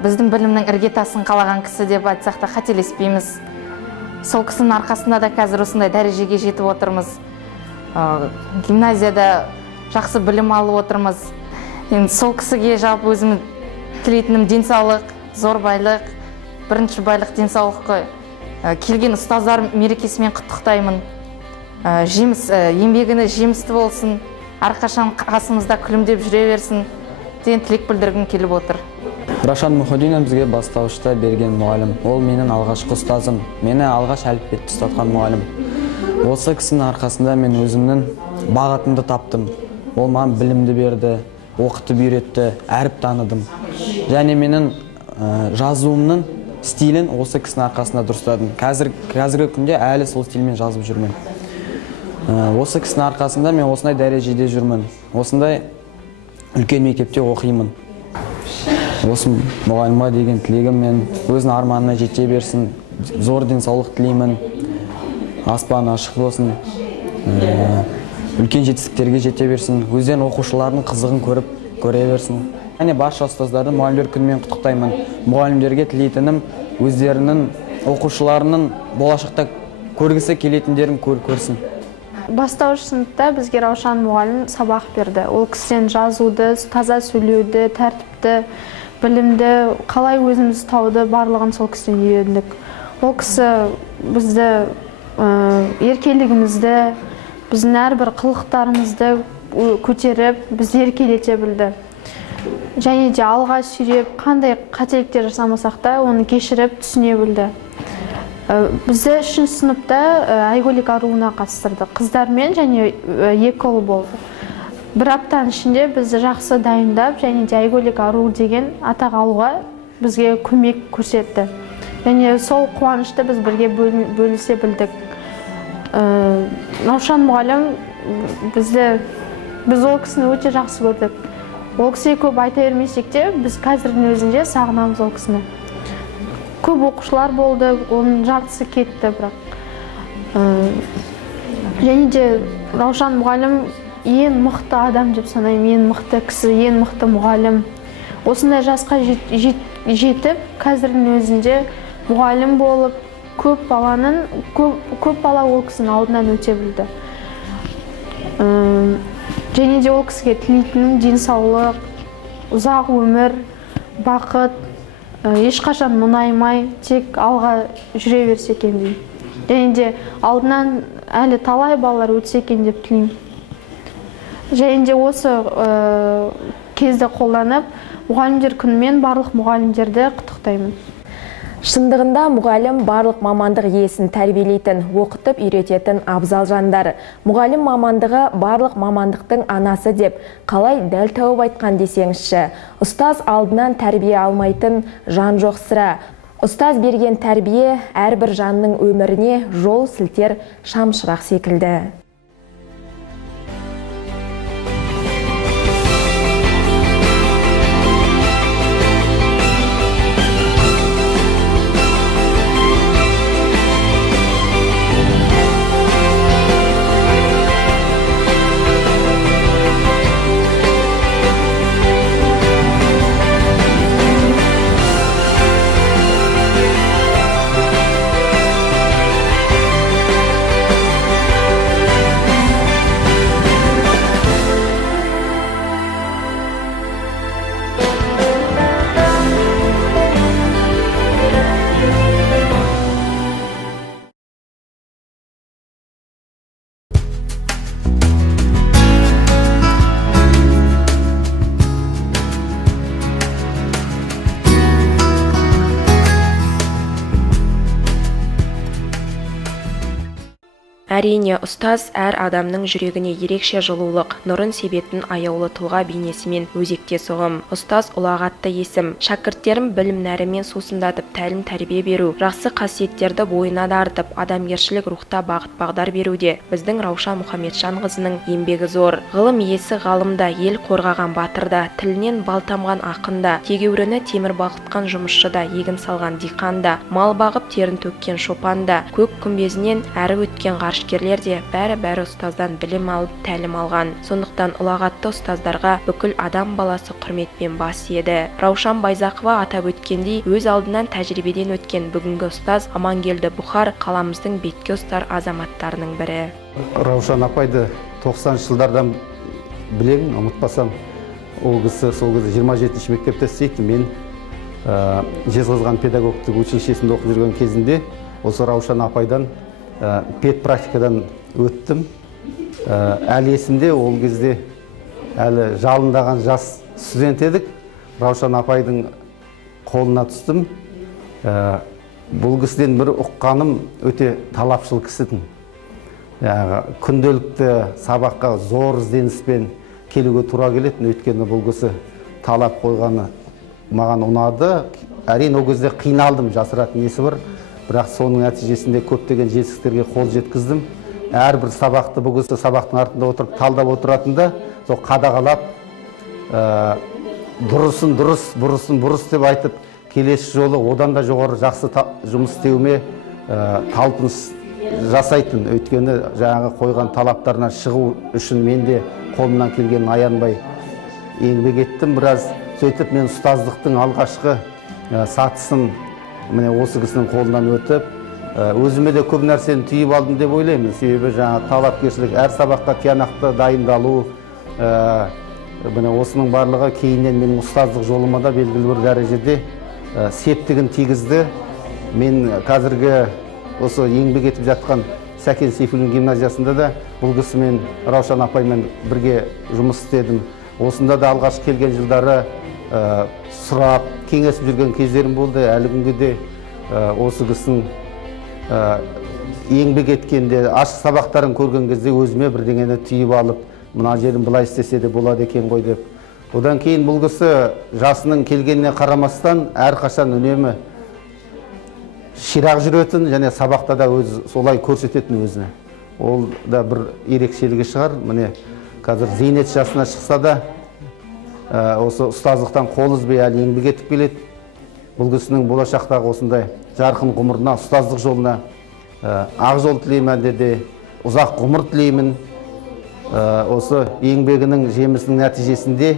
Біздің білімнің іргетасын қалаған кісі деп айтсақ та қателеспейміз. Сол кісінің арқасында да қазір осындай дәрежеге жетіп отырмыз. Гимназияда жақсы білім алып отырмыз. Енді сол кісіге жалпы өзім тілейтінім денсаулық, зор байлық, бірінші байлық денсаулық қой. Келген ұстаздар мерекесімен құттықтаймын. Еңбегіне жемісті болсын, әрқашан қасымызда күлімдеп жүре берсін деген тілек білдіргім келіп отыр. Раушан Мұхамедиевна бізге бастауышта берген мұғалім. Ол менің алғашқы ұстазым. Мені алғаш әліппетті ұстатқан мұғалім. Осы кісінің арқасында мен өзімнің бағытымды таптым. Ол маған білімді берді, оқытып үйретті, әріп таныдым. Және менің жазуымның стилін осы кісінің арқасында дұрыстадым. Қазіргі күнде әлі сол стилмен жазып жүрмін. Осы кісінің арқасында мен осындай дәрежеде жүрмін. Осындай үлкен мектепте оқимын. Осы мұғалімға деген тілегім мен өзінің арманына жете берсін, зор денсаулық тілеймін. Аспан ашық болсын, үлкен жетістіктерге жете берсін, өздерін оқушылардың қызығын көре берсін. Және барша ұстаздарды мұғалімдер күнімен құттықтаймын. Мұғалімдерге тілейтінім өздерінің оқушыларының болашақта көргісі келетіндерін көрсін. Бастауыш сыныпта бізге Раушан мұғалім сабақ берді. Ол кісіден жазуды, таза сөйлеуді, тәртіпті, білімді, қалай өзіміз тауды барлығын сол кісіден үйрендік. Ол кісі бізді еркелігімізді, біздің әрбір қылықтарымызды көтеріп, бізді еркелете білді. Және де алға сүйреп, қандай қателіктер жасамасақ та, оны кешіріп түсіне білді. Бізді 3 сыныпта Айгөлек аруына қатыстырды. Қыздармен және 2 ұл болды. бір аптаның ішінде бізді жақсы дайындап, және де Айгөлек аруы деген атақ алуға бізге көмек көрсетті. Және сол қуанышты біз бірге бөлісе білдік. Раушан мұғалім біз ол кісіні өте жақсы көрдік. Ол кісіге көп айта бермесек те, біз қазірдің өзінде сағынамыз ол кісіні. Көп оқушылар болды, оның жартысы кетті бірақ. Және де Раушан мұғалім ең мықты адам деп санаймын, ең мықты кісі, ең мықты мұғалім. Осындай жасқа жетіп, қазірдің өзінде мұғалім болып, көп бала ол кісінің алдынан өте білді. Және де ол кісіге тілейтінім денсаулық, ұзақ өмір, бақыт, ешқашан мұнаймай, тек алға жүре берсе екен деймін. Және де алдынан әлі талай балалар өтсе екен деп тілеймін. Және де осы кезді қолданып, мұғалімдер күнімен барлық мұғалімдерді құттықтаймын. Шындығында мұғалім барлық мамандық иесін тәрбиелейтін, оқытып үйрететін абзал жандар. Мұғалім мамандығы барлық мамандықтың анасы деп қалай дәл тауып айтқан десеңізші. Ұстаз алдынан тәрбие алмайтын жан жоқ сірә. Ұстаз берген тәрбие әрбір жанның өміріне жол сілтер шамшырақ секілді. Әрине, ұстаз әр адамның жүрегіне ерекше жылулық, нұрын себетін аяулы тұлға бейнесімен өзекте соғым. Ұстаз ұлағатты есім, шәкірттерін білім нәрімен сусындатып тәлім тәрбие беру, жақсы қасиеттерді бойына дарытып, адамгершілік рухта бағыт-бағдар беруде біздің Раушан Мұхамеджанқызының еңбегі зор. Ғылым иесі ғалымда, ел қорғаған батырда, тілінен бал тамған ақында, тегеуріні темір балқытқан жұмысшыда, егін салған диқанда, мал бағып терін төккен шопанда, көк күмбезінен әрі өткен ғарышкерлер де бәрі ұстаздан білім алып, тәлім алған. Сондықтан ұлағатты ұстаздарға бүкіл адам баласы құрметпен бас иеді. Раушан Байзақова атап өткендей, өз алдынан тәжірибеден өткен бүгінгі ұстаз Амангелді Бұхар қаламыздың бетке ұстар азаматтарының бірі. Раушан апайды 90 жылдардан білемін, ұмытпасам, ол кісі сол кезде 27-ші мектепте істейді. Мен Жезқазған педагогтық училищесінде оқып жүрген кезінде осы Раушан апайдан педпрактикадан өттім. Әлі есімде, ол кезде әлі жалындаған жас студент едік. Раушан апайдың қолына түстім. Бұл кісіден бір ұққаным өте талапшыл кісідің. Күнделікті сабаққа зор ізденіспен келуге тура келетін, өйткені бұл кісі талап қойғаны маған ұнады. Әрине, ол кезде қиналдым, жасыратын несі бар. Бірақ соның нәтижесінде көптеген жетістіктерге қол жеткіздім. Әрбір сабақты бұл кісі сабақтың артында отырып талдап отыратында, сол қадағалап, дұрысын дұрыс, бұрысын бұрыс деп айтып, келесі жолы одан да жоғары жақсы жұмыс істеуіме талпыныс жасайтын. Өйткені жаңағы қойған талаптарына шығу үшін мен де қолымнан келгенін аянбай еңбек еттім. Біраз сөйтіп мен ұстаздықтың алғашқы сатысын міне осы кісінің қолынан өтіп, өзіме де көп нәрсені түйіп алдым деп ойлаймын. Себебі жаңа талапкершілік, әр сабаққа тиянақты дайындалу, міне осының барлығы кейіннен менің ұстаздық жолыма да белгілі бір дәрежеде септігін тигізді. Мен қазіргі осы еңбек етіп жатқан Сәкен Сейфуллин гимназиясында да бұл кісімен, Раушан апаймен бірге жұмыс істедім. Осында да алғаш келген жылдары сұрап, кеңесіп жүрген кездерім болды. Әлі күнге де осы кісінің еңбек еткенде, ашық сабақтарын көрген кезде өзіме бірдеңені түйіп алып, мына жерін былай істесе де болады екен ғой деп. Одан кейін бұл кісі жасының келгеніне қарамастан әрқашан үнемі ширақ жүретін және сабақта да өзі солай көрсететін өзіне. Ол да бір ерекшелігі шығар. Міне қазір зейнет жасына шықса да осы ұстаздықтан қол үзбей әлі еңбек етіп келеді. Бұл кісінің болашақтағы осындай жарқын ғұмырына, ұстаздық жолына ақ жол тілеймін, де ұзақ ғұмыр тілеймін. Осы еңбегінің жемісінің нәтижесінде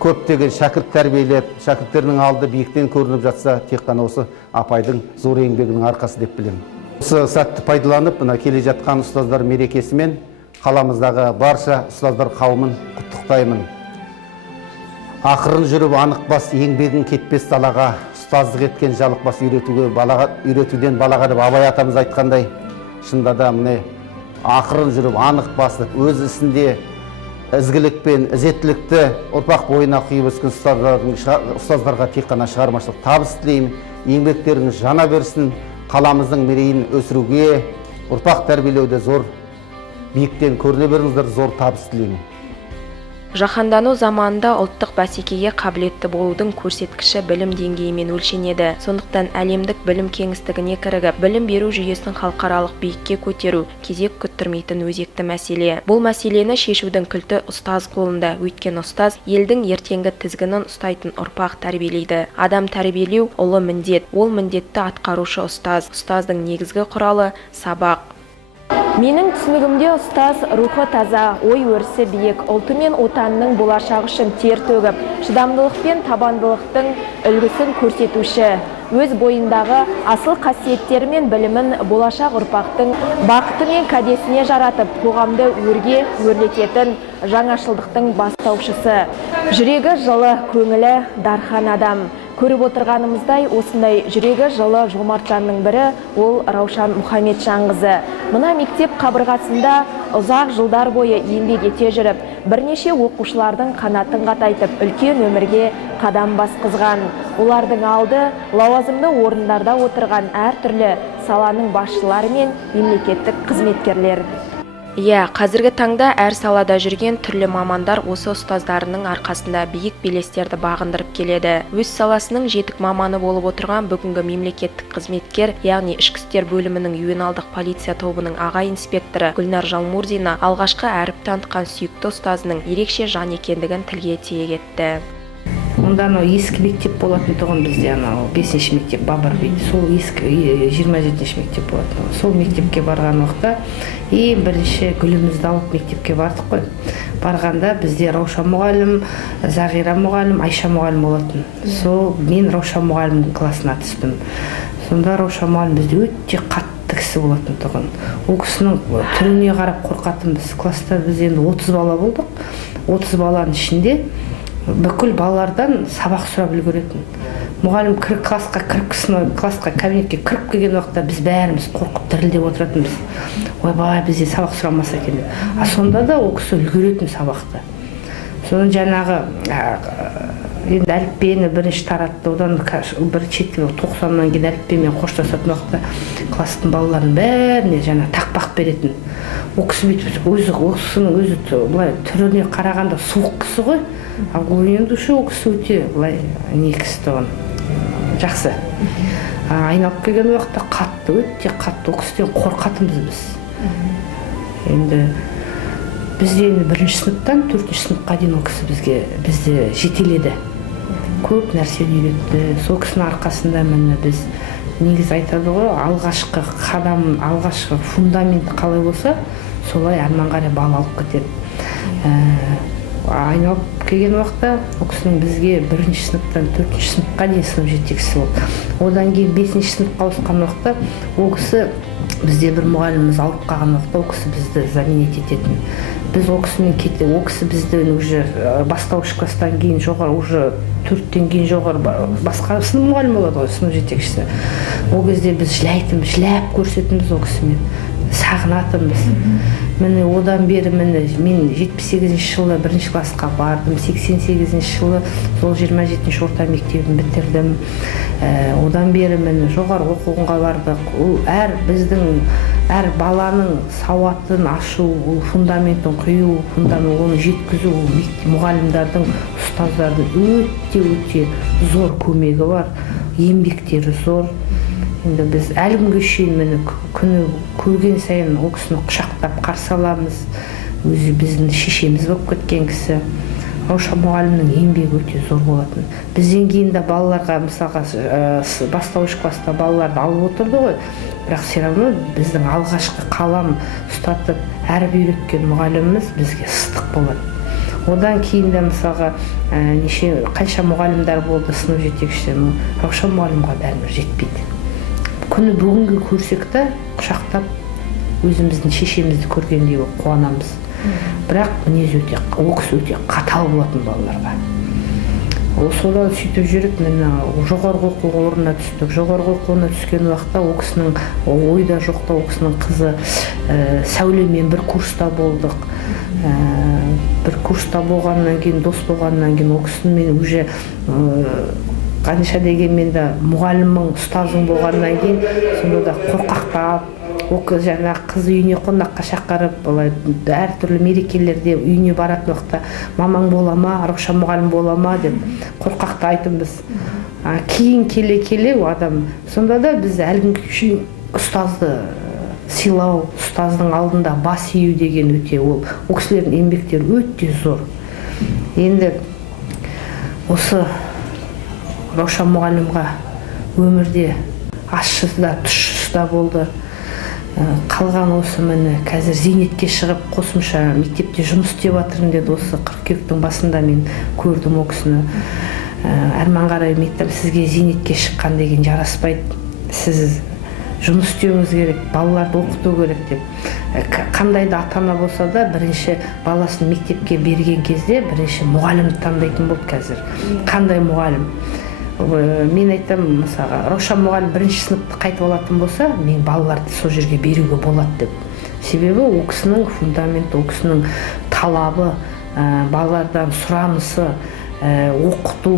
көптеген шәкірт тәрбиелеп, шәкірттерінің алды биіктен көрініп жатса, тек қана осы апайдың зор еңбегінің арқасы деп білемін. Осы сәтті пайдаланып, мына келе жатқан ұстаздар мерекесімен қаламыздағы барша ұстаздар қауымын құттықтаймын. Ақырын жүріп анық бас, еңбегін кетпес далаға, ұстаздық еткен жалық бас үйретуден балаға деп Абай атамыз айтқандай, шынында да міне ақырын жүріп анық басып, өз ісінде ізгілік пен ізеттілікті ұрпақ бойына құйып өскен ұстаздарға тек қана шығармашылық табыс тілеймін. Еңбектеріңіз жана берсін, қаламыздың мерейін өсіруге, ұрпақ тәрбиелеуде зор биіктен көріне беріңіздер, зор табыс тілеймін. Жаһандану заманында ұлттық бәсекеге қабілетті болудың көрсеткіші білім деңгейімен өлшенеді. Сондықтан әлемдік білім кеңістігіне кірігіп, білім беру жүйесін халықаралық биікке көтеру кезек күттірмейтін өзекті мәселе. Бұл мәселені шешудің кілті ұстаз қолында. Өйткені ұстаз елдің ертеңгі тізгінін ұстайтын ұрпақ тәрбиелейді. Адам тәрбиелеу ұлы міндет. Ол міндетті атқарушы ұстаз. Ұстаздың негізгі құралы сабақ. Менің түсінігімде ұстаз рухы таза, ой өрісі биік, ұлты мен отанының болашағы үшін тер төгіп, шыдамдылық пен табандылықтың үлгісін көрсетуші, өз бойындағы асыл қасиеттері мен білімін болашақ ұрпақтың бақыты мен кәдесіне жаратып, қоғамды өрге өрлететін жаңашылдықтың бастаушысы. Жүрегі жылы, көңілі дархан адам. Көріп отырғанымыздай, осындай жүрегі жылы жомарт жанның бірі ол Раушан Мұхамеджанқызы. Мына мектеп қабырғасында ұзақ жылдар бойы еңбек ете жүріп, бірнеше оқушылардың қанатын қатайтып, үлкен өмірге қадам басқызған. Олардың алды лауазымды орындарда отырған әртүрлі саланың басшылары мен мемлекеттік қызметкерлер. Қазіргі таңда әр салада жүрген түрлі мамандар осы ұстаздарының арқасында биік белестерді бағындырып келеді. Өз саласының жетік маманы болып отырған бүгінгі мемлекеттік қызметкер, яғни ішкі істер бөлімінің ювеналдық полиция тобының аға инспекторы Гүлнар Жалмурзина алғашқы әріп танытқан сүйікті ұстазының ерекше жан екендігін тілге тиек етті. Онда ескі мектеп болатын тұғын бізде, 5-ші мектеп Бабар бейді, сол ескі 27-ші мектеп болатын. Сол мектепке барған уақытта бірінші гүлімізді алып мектепке бардық қой. Барғанда бізде Рауша мұғалім, Зағира мұғалім, Айша мұғалім болатын. Сол мен Рауша мұғалімнің класына түстім. Сонда Рауша мұғалім бізде өте қатты кісі болатын тұғын. Ол кісінің түріне қарап қорқатынбыз. Класста біз енді 30 бала болдық. 30 баланың ішінде бүкіл балалардан сабақ сұрап үлгеретін. Мұғалім классқа кабинетке кіріп келген уақытта біз бәріміз қорқып дірілдеп отыратынбыз. Ойбай, бізде сабақ сұрамаса екен деп. Сонда да ол кісі үлгеретін сабақты. Содан жаңағы енді әліппені бірінші таратты, одан бір шетке 90-нан кейін әліппемен қоштасатын уақытта класстың балаларының бәріне жаңа тақпақ беретін. Ол кісі осының өзі түріне қарағанда суық кісі ғой. Ал енді ол кісі өте не кісі тұғын, жақсы. Айналып келген уақытта өте қатты, ол кісіден қорқатынбыз біз. Енді бізде бірінші сыныптан 4-ші сыныпқа дейін ол кісі бізді жетеледі. Көп нәрсені үйретті. Сол кісінің арқасында міне біз негіз айтады ғой, алғашқы қадам, алғашқы фундамент қалай болса, солай арман қарай бала алып кетеді. Айналып келген уақытта ол кісінің бізге 1-ші сыныптан 4-ші сыныпқа дейін сынып жетекшісі болды. Одан кейін 5-ші сыныпқа ауысқан уақытта ол кісі бізде бір мұғаліміміз алып қалған уақытта ол кісі бізді заменить ететін. Біз ол кісімен кетті, ол кісі бізді уже бастауыш класстан кейін жоғары, уже 4-тен кейін жоғары басқа сынып мұғалім болады ғой, сынып жетекшісі. Ол кезде біз жылап көрсетінбіз ол кісімен. сағынатынбыз. Міне одан бері мен 78 жылы 1-ші классқа бардым, 88 жылы сол 27-ші орта мектебін бітірдім. Одан бері мен жоғарғы оқуға бардық. Ол біздің әр баланың сауатын ашу, фундаментін құю, оны жеткізу, мұғалімдердің, ұстаздардың өте зор көмегі бар, еңбектері зор. Енді біз әлі күнге шейін күні көрген сайын ол кісіні құшақтап қарсы аламыз. Өзі біздің шешеміз болып кеткен кісі. Раушан мұғалімнің еңбегі өте зор болатын. Бізден кейін де балаларға, мысалға бастауыш класста балаларды алып отырды ғой, бірақ все равно біздің алғашқы қалам ұстатып әріп үйреткен мұғаліміміз бізге ыстық болады. Одан кейін де мысалға қанша мұғалімдер болды сынып жетекшісі, Раушан мұғалімға бәрібір жетпейді. Күні бүгінгі көрсек те құшақтап өзіміздің шешемізді көргендей қуанамыз. Бірақ мінез ол кісі өте қатал болатын балаларға. Содан сөйтіп жүріп, жоғарғы оқу орнына түстік. Жоғарғы оқуына түскен уақытта ол кісінің ойда жоқта ол кісінің қызы Сәулемен бір курста болдық. Бір курста болғаннан кейін, дос болғаннан кейін ол кісімен уже қанша дегенмен де мұғалімнің ұстазың болғаннан кейін сонда да қорқақтап, жаңа қыз үйіне қонаққа шақырып, әртүрлі мерекелерде үйіне баратын уақытта мамаң бола ма, Раушан мұғалім бола ма деп қорқақты айтынбыз. Кейін келе адам, сонда да біз әлгінгі үшін ұстазды сыйлау, ұстаздың алдында бас ию деген өте ол кісілердің еңбектері өте зор. Енді осы Раушан мұғалімға өмірде ащысы да тұщысы да болды. Қалған осы міне қазір зейнетке шығып қосымша мектепте жұмыс істеп жатырмын деді. Осы қыркүйектің басында мен көрдім ол кісіні. Арман қарай мектеп сізге зейнетке шыққан деген жараспайды. Сіз жұмыс істеуіңіз керек, балаларды оқыту керек деп. Қандай да ата-ана болса да бірінші баласын мектепке берген кезде бірінші мұғалімді таңдайтын болды қазір. Қандай мұғалім? Мен айтам, мысалға, Раушан мұғалім 1-ші сыныпты қайтып алатын болса, мен балаларды сол жерге беруге болады деп. Себебі ол кісінің фундаменті, ол кісінің талабы, балалардан сұранысы, оқыту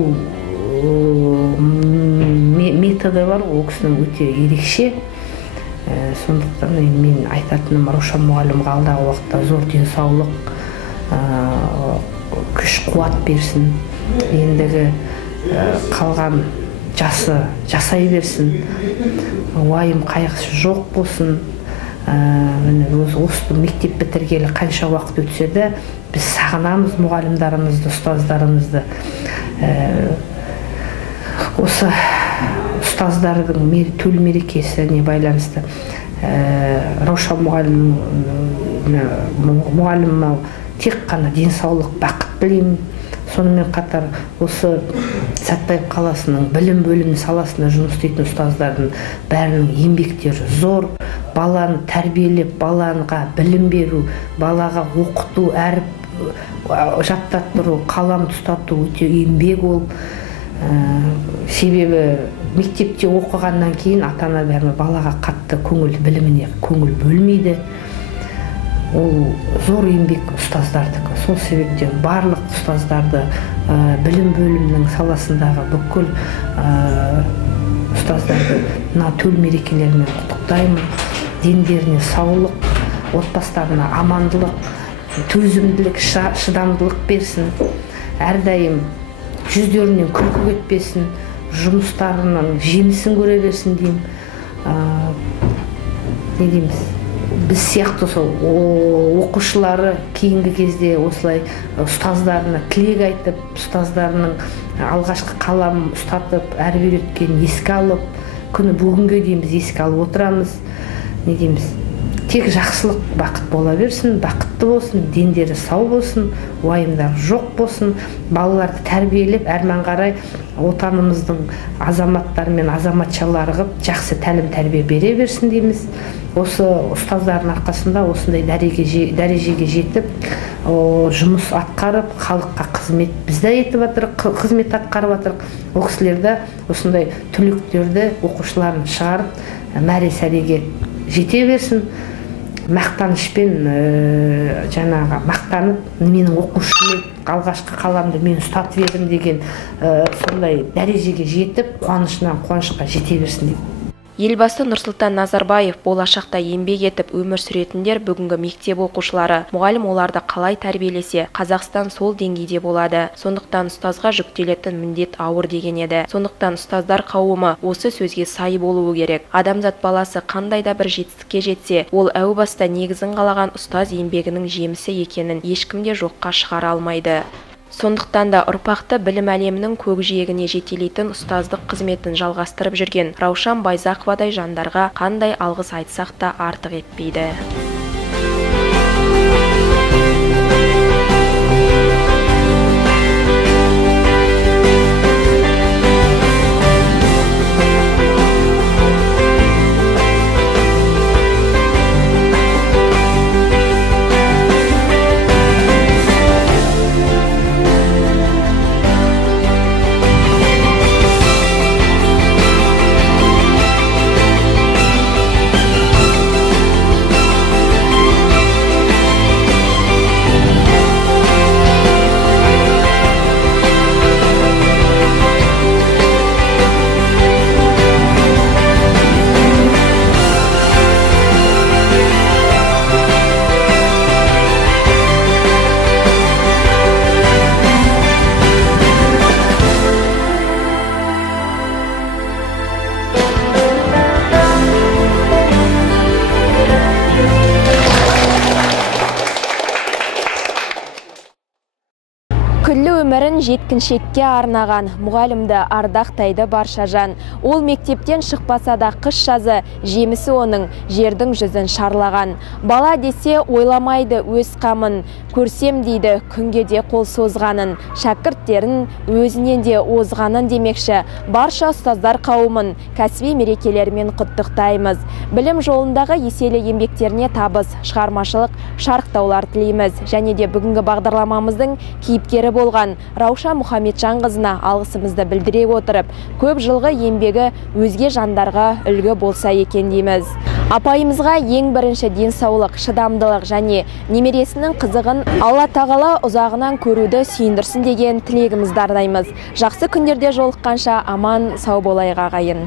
методы бар, ол кісінің өте ерекше. Сондықтан мен айтатыным, Раушан мұғалімге алдағы уақытта зор денсаулық, күш қуат берсін. Ендігі қалған жасы жасай берсін, уайым қайғысы жоқ болсын. Осы мектеп бітіргелі қанша уақыт өтсе де біз сағынамыз мұғалімдарымызды, ұстаздарымызды. Осы ұстаздардың төл мерекесіне байланысты Раушан мұғаліміме тек қана денсаулық, бақыт тілеймін. Сонымен қатар осы Сәтбаев қаласының білім бөлімі саласында жұмыс істейтін ұстаздардың бәрінің еңбектері зор. Баланы тәрбиелеп, балаға білім беру, балаға оқыту, әріп жаттаттыру, қалам ұстату өте еңбек ол. Себебі мектепте оқығаннан кейін ата-ана бәрі балаға қатты біліміне көңіл бөлмейді. Ол зор еңбек ұстаздардікі. Сол себептен барлық ұстаздарды білім бөлімінің саласындағы бүкіл ұстаздарды төл мерекелерімен құттықтаймын. Дендеріне саулық, отбасыларына амандылық, төзімділік, шыдамдылық берсін. Әрдайым жүздерінен күлкі кетпесін, жұмыстарының жемісін көре берсін деймін. Не дейміз? Біз сияқты сол оқушылары кейінгі кезде осылай ұстаздарына тілек айтып, ұстаздарының алғашқы қалам ұстатып, әріп үйреткен еске алып, күні бүгінге дейін біз еске алып отырамыз. Не дейміз? Тек жақсылық, бақыт бола берсін, бақытты болсын, дендері сау болсын, уайымдар жоқ болсын, балаларды тәрбиелеп, әрмен қарай отанымыздың азаматтары мен азаматшалары қып, жақсы тәлім тәрбие бере берсін дейміз. Осы ұстаздардың арқасында осындай дәрежеге жетіп, жұмыс атқарып, халыққа қызмет бізде етіп жатырық, қызмет атқарып жатырық. Ол кісілерді осындай түлектерді, оқушыларын шығарып, мәре сәреге жете берсін. мақтанышпен жаңағы мақтанып менің оқушым алғашқы қаламды мен ұстатып едім деген сондай дәрежеге жетіп қуанышынан қуанышқа жете берсін деп. Елбасы Нұрсұлтан Назарбаев болашақта еңбек етіп өмір сүретіндер бүгінгі мектеп оқушылары. Мұғалім оларды қалай тәрбиелесе, Қазақстан сол деңгейде болады. Сондықтан ұстазға жүктелетін міндет ауыр деген еді. Сондықтан ұстаздар қауымы осы сөзге сай болуы керек. Адамзат баласы қандай да бір жетістікке жетсе, ол әу баста негізін қалаған ұстаз еңбегінің жемісі екенін ешкім де жоққа шығара алмайды. Сондықтан да ұрпақты білім әлемінің көкжиегіне жетелейтін ұстаздық қызметін жалғастырып жүрген Раушан Байзақовадай жандарға қандай алғыс айтсақ та артық етпейді. Күллі өмірін жеткіншекке арнаған мұғалімді ардақтайды барша жан. Ол мектептен шықпаса да қыс жазы, жемісі оның жердің жүзін шарлаған. Бала десе ойламайды өз қамын, көрсем дейді күнге де қол созғанын. Шәкірттерін өзінен де озғанын демекші, барша ұстаздар қауымын кәсіби мерекелермен құттықтаймыз. Білім жолындағы еселі еңбектеріне табыс, шығармашылық шарықтаулар тілейміз. Және де бүгінгі бағдарламамыздың кейіпкері болған Рауша Мұхамеджанқызына алғысымызды білдіре отырып, көп жылғы еңбегі өзге жандарға үлгі болса екен дейміз. Апайымызға ең бірінші денсаулық, шыдамдылық және немересінің қызығын Алла тағала ұзағынан көруді сүйіндірсін деген тілегімізді арнаймыз. Жақсы күндерде жолыққанша аман сау болайық ағайын.